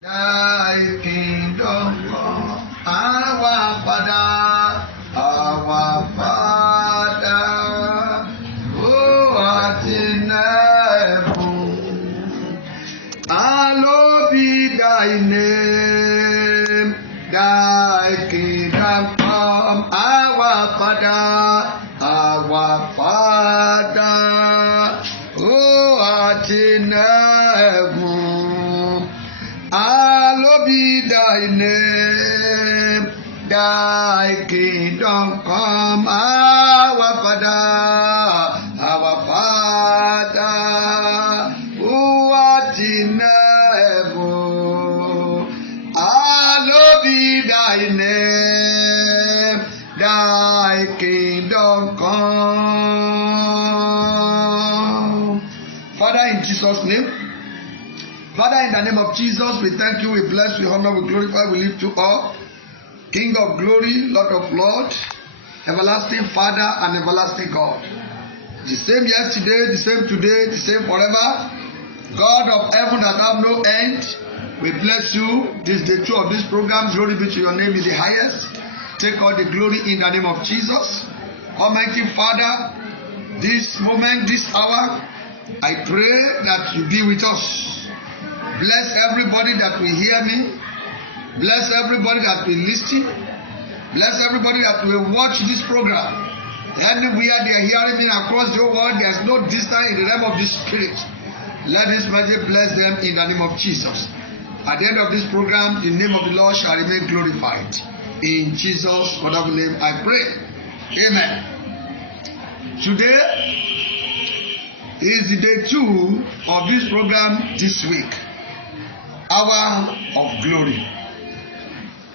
Thy kingdom come, our Father, who art in heaven, hallowed be thy name. Thy kingdom come, our Father, who art in heaven. Hallowed be thy name, thy kingdom come, our Father, who art in heaven. Hallowed be thy name, thy kingdom come. Father, in Jesus' name. Father, in the name of Jesus, we thank you, we bless, we honor, we glorify, we lift you up. King of glory, Lord of lords, everlasting Father and everlasting God. The same yesterday, the same today, the same forever. God of heaven that have no end, we bless you. This is day 2 of this program. Glory be to your name in the highest. Take all the glory in the name of Jesus. Almighty Father, this moment, this hour, I pray that you be with us. Bless everybody that will hear me. Bless everybody that will listen. Bless everybody that will watch this program. Anywhere they are hearing me across the world, there is no distance in the realm of the Spirit. Let this message bless them in the name of Jesus. At the end of this program, the name of the Lord shall remain glorified. In Jesus' wonderful name I pray. Amen. Today is the day 2 of this program this week. Hour of glory.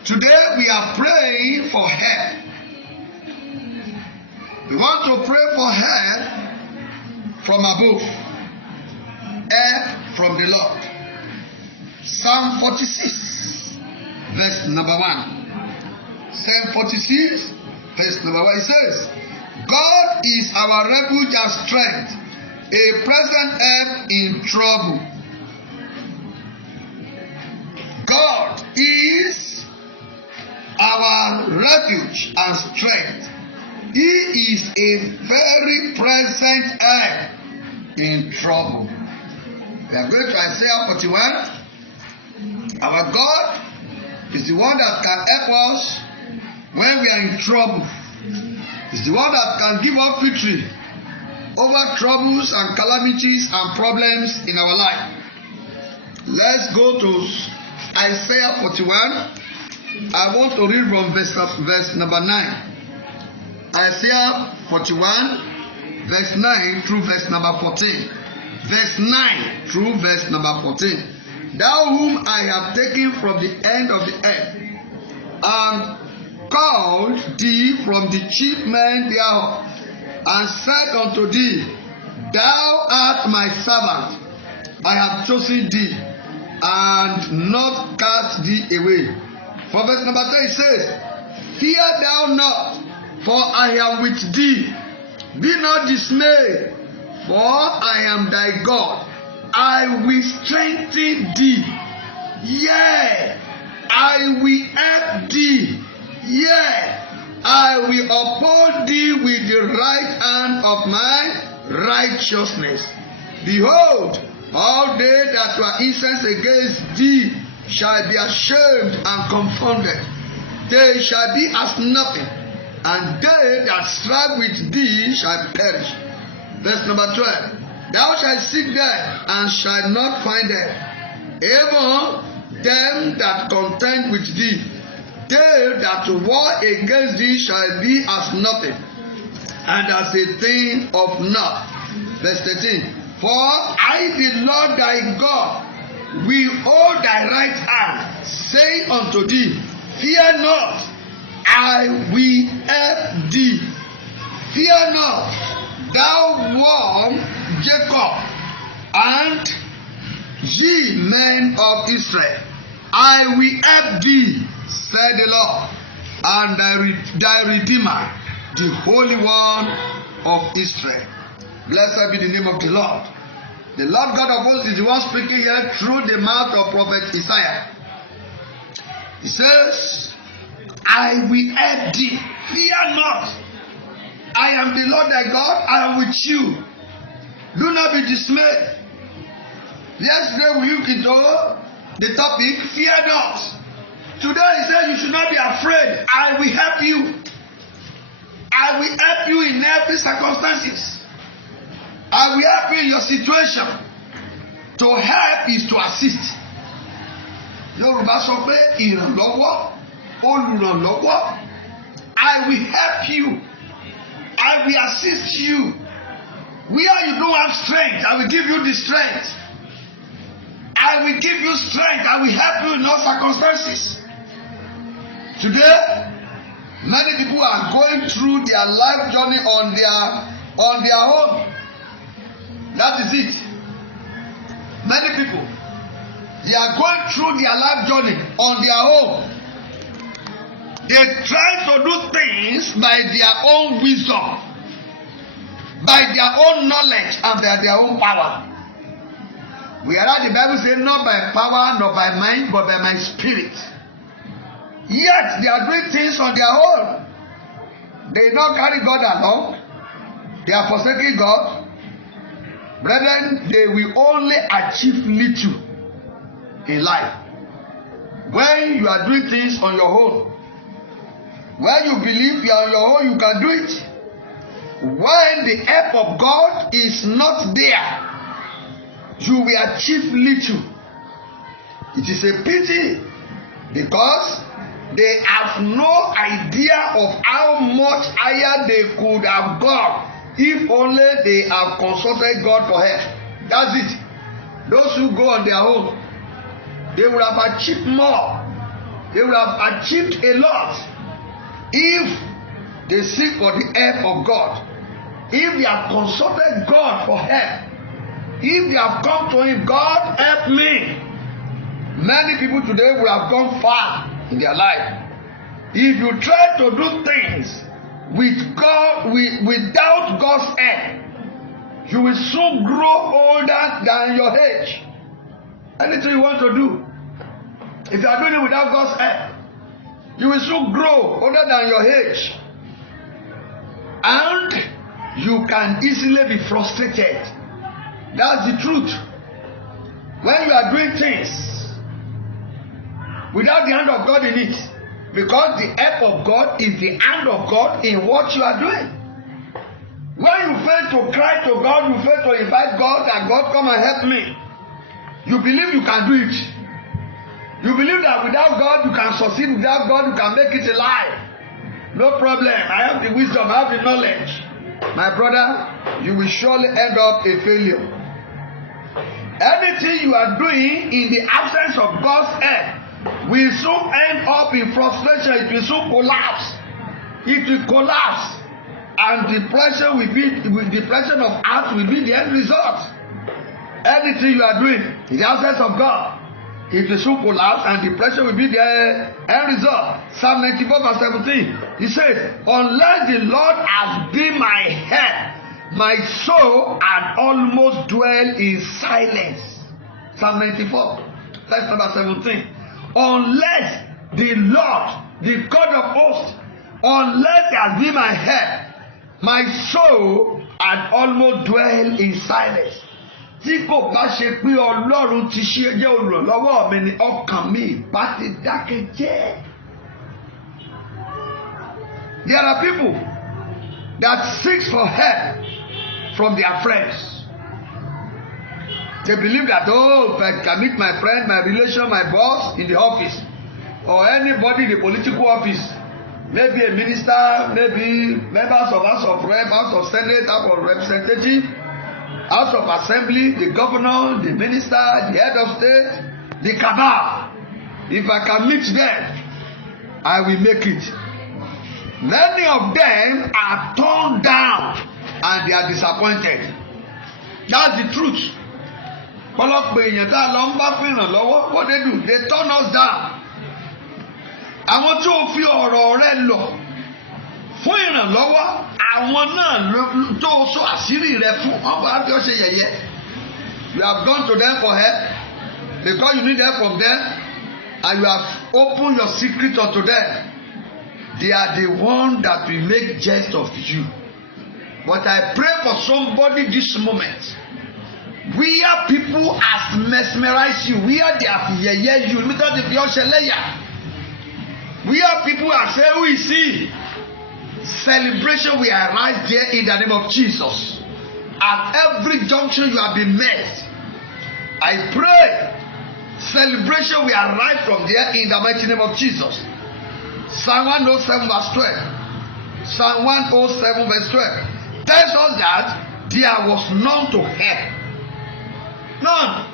Today we are praying for help. We want to pray for help from above. Help from the Lord. Psalm 46, verse number 1. Psalm 46, verse number 1. It says, God is our refuge and strength, a present help in trouble. God is our refuge and strength. He is a very present help in trouble. We are going to Isaiah 41. Our God is the one that can help us when we are in trouble. He's the one that can give us victory over troubles and calamities and problems in our life. Let's go to Isaiah 41. I want to read from verse number 9. Isaiah 41, verse 9 through verse number 14. Verse 9 through verse number 14. Thou whom I have taken from the end of the earth, and called thee from the chief men thereof, and said unto thee, Thou art my servant, I have chosen thee, and not cast thee away. For verse number 10 it says, Fear thou not, for I am with thee. Be not dismayed, for I am thy God. I will strengthen thee. Yea, I will help thee. Yea, I will uphold thee with the right hand of my righteousness. Behold, all they that were incensed against thee shall be ashamed and confounded. They shall be as nothing, and they that strive with thee shall perish. Verse number 12. Thou shalt seek them, and shalt not find them. Even them that contend with thee, they that war against thee shall be as nothing, and as a thing of naught. Verse 13. For I, the Lord thy God, will hold thy right hand, saying unto thee, Fear not, I will help thee. Fear not, thou worm Jacob, and ye men of Israel. I will help thee, said the Lord, and thy Redeemer, the Holy One of Israel. Blessed be the name of the Lord. The Lord God of hosts is the one speaking here through the mouth of Prophet Isaiah. He says, I will help thee. Fear not. I am the Lord thy God. I am with you. Do not be dismayed. Yesterday we looked into the topic, fear not. Today he said you should not be afraid. I will help you. I will help you in every circumstances. I will help you in your situation. To help is to assist. Yorùbá sọ pé ìrànlọ́wọ́, olùrànlọ́wọ́. I will help you. I will assist you. Where you don't have strength, I will give you the strength. I will give you strength. I will help you in all circumstances. Today, many people are going through their life journey on their own. That is it. Many people, they are going through their life journey on their own. They try to do things by their own wisdom, by their own knowledge, and by their own power. Whereas the Bible says, not by power, not by mind, but by my spirit. Yet they are doing things on their own. They do not carry God along. They are forsaking God. Brethren, they will only achieve little in life. When you are doing things on your own, when you believe you are on your own, you can do it. When the help of God is not there, you will achieve little. It is a pity because they have no idea of how much higher they could have gone if only they have consulted God for help. That's it. Those who go on their own, they would have achieved more. They would have achieved a lot if they seek for the help of God. If they have consulted God for help. If they have come to him, God help me. Many people today will have gone far in their life. If you try to do things with God, without God's help, you will soon grow older than your age. Anything you want to do, if you are doing it without God's help, you will soon grow older than your age. And you can easily be frustrated. That's the truth. When you are doing things without the hand of God in it, because the help of God is the hand of God in what you are doing. When you fail to cry to God, you fail to invite God that God come and help me. You believe you can do it. You believe that without God you can succeed, without God you can make it alive. No problem. I have the wisdom, I have the knowledge. My brother, you will surely end up a failure. Anything you are doing in the absence of God's help will soon end up in frustration. It will soon collapse. It will collapse. And depression of heart will be the end result. Anything you are doing in the absence of God, it will soon collapse and depression will be the end result. Psalm 94 verse 17. He says, unless the Lord has been my help, my soul had almost dwell in silence. Psalm 94, verse number 17. Unless the Lord, the God of hosts, unless he has been my help, my soul had almost dwell in silence. Tí kò bá ṣe pé Ọlọ́run ti ṣe jẹ́ olùrànlọ́wọ́ mi ni ọkàn mi bá ti dákẹ́ jẹ́. There are people that seek for help from their friends. They believe that, if I can meet my friend, my relation, my boss in the office, or anybody in the political office, maybe a minister, maybe members of House of Rep, House of Senate, House of Representative, House of Assembly, the governor, the minister, the head of state, the cabal. If I can meet them, I will make it. Many of them are torn down and they are disappointed. That's the truth. Pọ̀lọpọ̀ èèyàn tá a lọ ń bá fún ìrànlọ́wọ́, what they do, they turn us down. Àwọn tí ó fi ọ̀rọ̀ rẹ̀ lọ fún ìrànlọ́wọ́, àwọn náà tó sọ àṣírí rẹ̀ fún ọba àti ọ̀ṣẹ̀ yẹ̀yẹ́. You have gone to them for help because you need help from them, and you have opened your secret unto them. They are the one that will make jest of you. But I pray for somebody this moment. Where people have mesmerized you, where they have yeye you, where people have said, who is he? Celebration will arise there in the name of Jesus. At every junction you have been met. I pray celebration will arise from there in the mighty name of Jesus. Psalm 107 verse 12. Psalm 107 verse 12 tells us that there was none to help. None.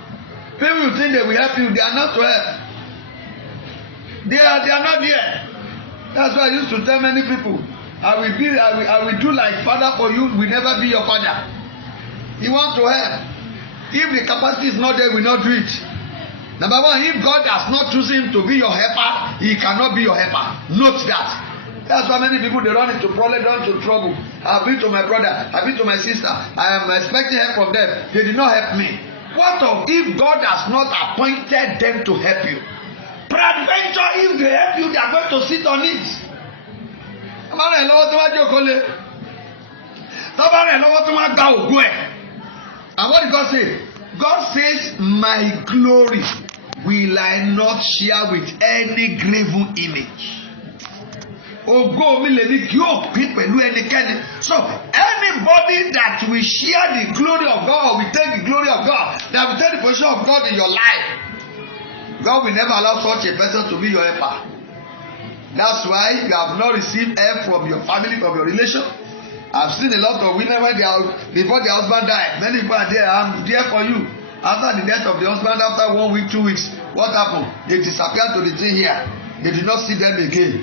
People think they will help you, they are not to help. They are not there. That's why I used to tell many people, I will do like father for you, will never be your father. He wants to help. If the capacity is not there, we will not do it. Number one, if God has not chosen him to be your helper, he cannot be your helper. Note that. That's why many people, they run into problems, run into trouble. I've been to my brother, I've been to my sister, I am expecting help from them. They did not help me. What of if God has not appointed them to help you? Peradventure, if they help you, they are going to sit on it. And what did God say? God says, my glory will I not share with any graven image. So anybody that will share the glory of God, or will take the glory of God, that will take the position of God in your life, God will never allow such a person to be your helper. That's why you have not received help from your family, from your relation. I've seen a lot of women when before their husband died. Many people are there. I'm there for you. After the death of the husband, after 1 week, 2 weeks, what happened? They disappeared to the thing here. They did not see them again.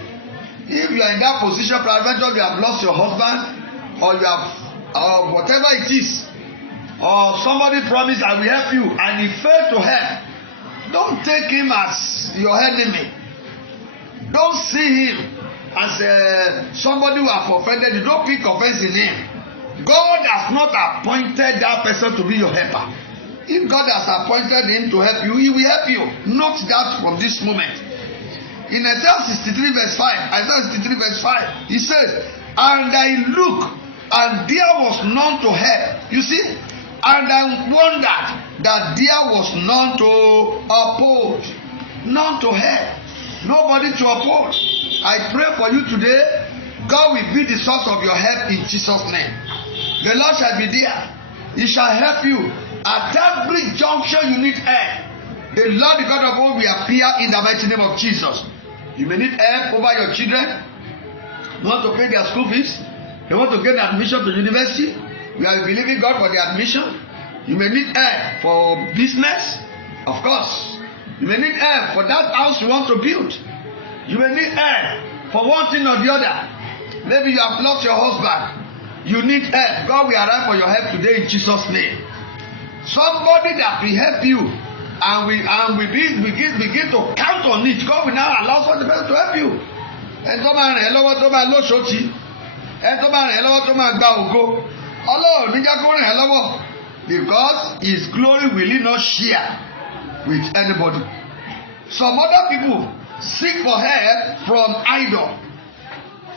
If you are in that position, peradventure you have lost your husband, or you have whatever it is, or somebody promised I will help you, and he failed to help. Don't take him as your enemy. Don't see him as somebody who has offended you. Don't pick offense in him. God has not appointed that person to be your helper. If God has appointed him to help you, he will help you. Note that from this moment. In Isaiah 63 verse 5, he says, and I look, and there was none to help. You see? And I wondered that there was none to oppose, none to help, nobody to oppose. I pray for you today, God will be the source of your help in Jesus' name. The Lord shall be there. He shall help you. At every junction you need help, the Lord, the God of hosts, will appear in the mighty name of Jesus. You may need help over your children. You want to pay their school fees. They want to get admission to university. We are believing God for the admission. You may need help for business. Of course. You may need help for that house you want to build. You may need help for one thing or the other. Maybe you have lost your husband. You need help. God will arrive for your help today in Jesus' name. Somebody that will help you, and we begin to count on it. God will now allow such a person to help you. And tó máa rìn ẹ́ lọ́wọ́ tó máa lóṣòtì, and tó máa rìn ẹ́ lọ́wọ́ tó máa gba ògo. Ọlọ́run ní jẹ́ kó rìn ẹ́ lọ́wọ́, because his glory will he not share with anybody. Some other people seek for help from idol,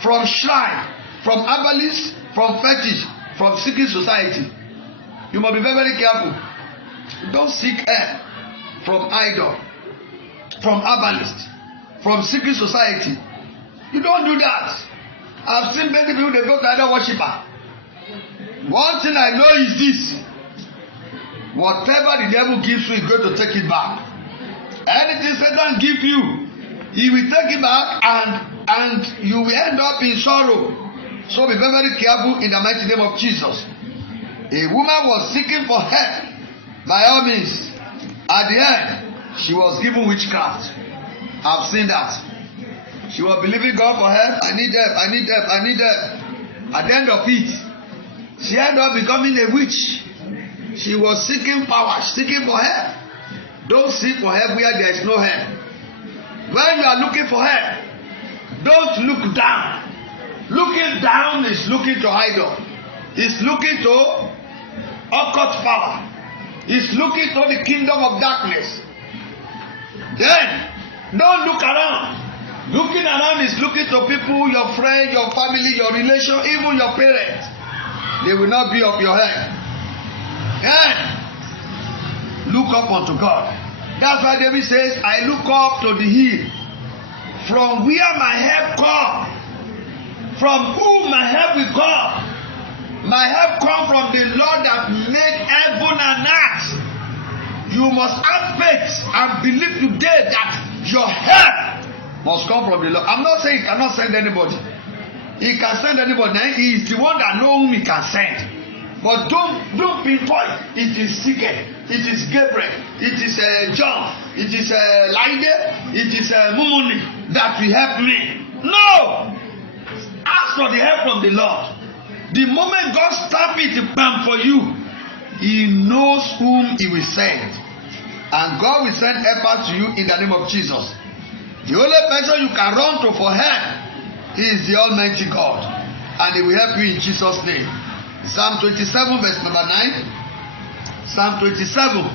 from shrine, from herbalists, from fetish, from secret society. You must be very, very careful. Don't seek help from idol, from herbalist, from secret society. You don't do that. I've seen many people, they go to idol worshiper. One thing I know is this: whatever the devil gives you, he's going to take it back. Anything Satan gives you, he will take it back, and you will end up in sorrow. So be very, very careful in the mighty name of Jesus. A woman was seeking for help. By all means, at the end, she was given witchcraft. I've seen that. She was believing God for help. I need help. At the end of it, she ended up becoming a witch. She was seeking power, seeking for help. Don't seek for help where there is no help. When you are looking for help, don't look down. Looking down is looking to idol. It's looking to occult power. is looking to the kingdom of darkness, then don't look around. Looking around is looking to people, your friend, your family, your relation, even your parents. They will not be of your head. Then look up unto God. That's why David says, I look up to the hill, from where my help comes. From whom my help will come. My help comes from the Lord that made heaven and earth. You must have faith and believe today that your help must come from the Lord. I'm not saying he cannot send anybody. He can send anybody. Now, he is the one that knows whom he can send. But don't pinpoint. It is Siket. It is Gabriel. It is John. It is Laide. It is Mumuni that will help me. No! Ask for the help from the Lord. The moment God stamp it for you, He knows whom He will send. And God will send help to you in the name of Jesus. The only person you can run to for help is the Almighty God. And He will help you in Jesus' name. Psalm 27 verse number 9. Psalm 27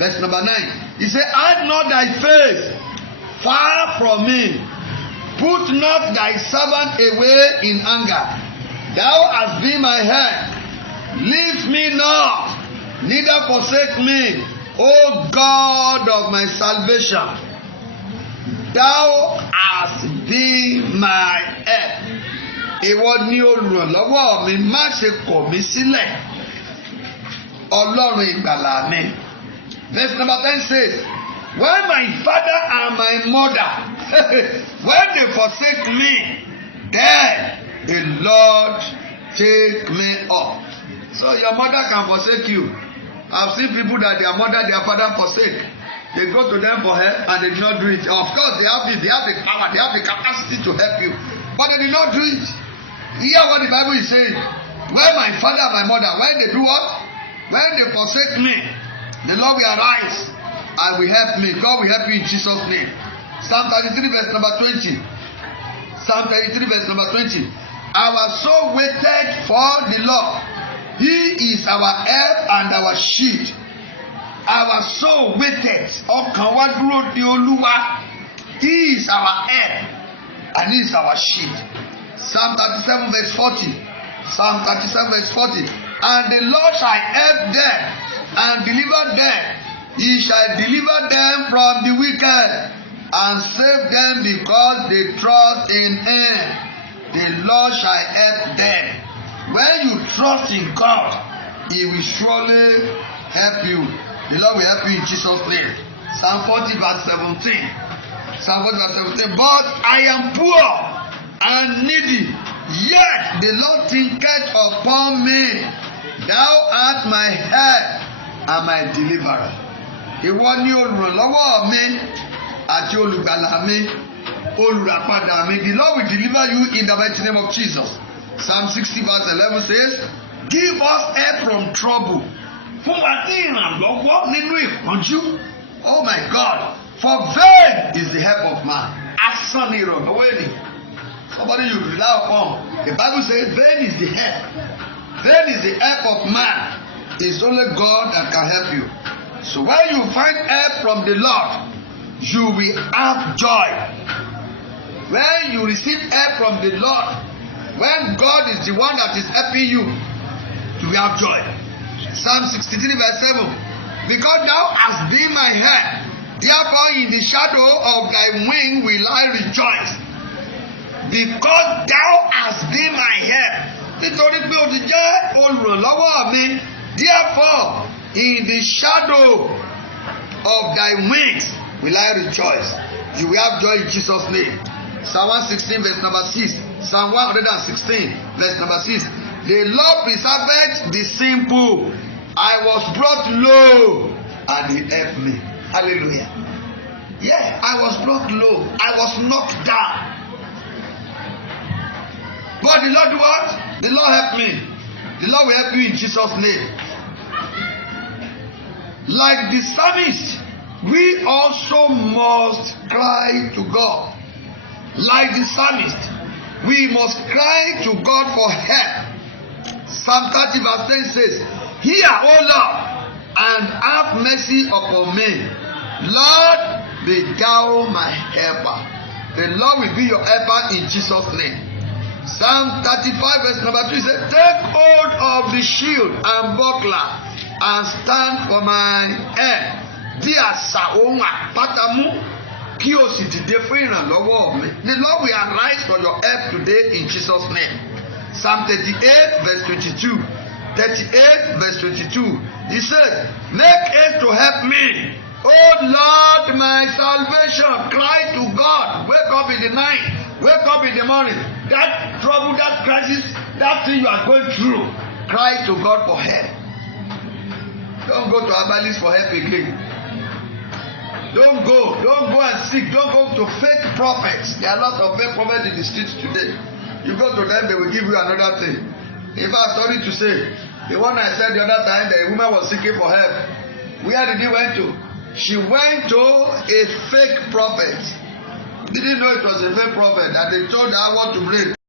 verse number 9. He said, hide not thy face far from me. Put not thy servant away in anger. Thou hast been my help. Leave me not, neither forsake me, O God of my salvation. Thou hast been my help. Ìwọ ni olùrànlọ́wọ́ mi, má ṣe kọ̀ mí sílẹ̀. Ọlọ́run ìgbàlà mi. Verse number 10 says, when my father and my mother, when they forsake me, then the Lord take me up. So your mother can forsake you. I've seen people that their mother, their father forsake. They go to them for help and they do not do it. Of course, they have the power, they have the capacity to help you, but they did not do it. Hear what the Bible is saying. When my father and my mother, when they do what? When they forsake me, the Lord will arise and will help me. God will help you in Jesus' name. Psalm 33 verse number 20. Psalm 33 verse number 20. Our soul waited for the Lord. He is our help and our shield. Our soul waited. Ọkàn wa dúró de Olúwa. He is our help and He is our shield. Psalm 37 verse 40. Psalm 37 verse 40. And the Lord shall help them and deliver them. He shall deliver them from the wicked and save them because they trust in Him. The Lord shall help them. When you trust in God, He will surely help you. The Lord will help you in Jesus' name. Psalm 40 verse 17. Psalm 40 verse 17. But I am poor and needy, yet the Lord thinketh upon me. Thou art my help and my deliverer. Ìwọ ni olùrànlọ́wọ́ mi àti olùgbàlà mi, olùràpadà mi. The Lord will deliver you in the mighty name of Jesus. Psalm 60 verse 11 says, give us help from trouble. Fún wa ní ìrànlọ́wọ́ nínú ìpọ́njú. Oh my God, for vain is the help of man. Asán ni ìrànlọ́wọ́ ènìyàn. Somebody you rely upon. The Bible says vain is the help. Vain is the help of man. It's only God that can help you. So when you find help from the Lord, you will have joy. When you receive help from the Lord, when God is the one that is helping you, you will have joy. Psalm 63 verse 7. Because thou hast been my help, therefore in the shadow of thy wing will I rejoice. Because thou hast been my help. Nítorí pé o ti jẹ́ olùrànlọ́wọ́ mi. Therefore, in the shadow of thy wings will I rejoice. You will have joy in Jesus' name. Psalm 116 verse number 6. Psalm 116 verse number 6. The Lord preserveth the simple. I was brought low and He helped me. Hallelujah. Yeah, I was brought low. I was knocked down. But the Lord what? The Lord help me. The Lord will help you in Jesus' name. Like the psalmist, we also must cry to God. Like the psalmist, we must cry to God for help. Psalm 30 verse 10 says, hear, O Lord, and have mercy upon me. Lord, be thou my helper. The Lord will be your helper in Jesus' name. Psalm 35 verse number 2 says, take hold of the shield and buckler and stand for my head. Di àṣà ohun àpáta mú kí o sì dìde fún ìrànlọ́wọ́ mi. The Lord will arise for your help today in Jesus' name. Psalm 38 verse 22. 38 verse 22. He said, make haste to help me. Oh Lord, my salvation. Cry to God. Wake up in the night. Wake up in the morning. That trouble, that crisis, that thing you are going through, cry to God for help. Don't go to Abalis for help again. Don't go and seek. Don't go to fake prophets. There are a lot of fake prophets in the streets today. You go to them, they will give you another thing. In fact, sorry to say, the one I said the other time, the woman was seeking for help. Where did he went to? She went to a fake prophet. Didn't know it was a fake prophet, and they told her what to bring.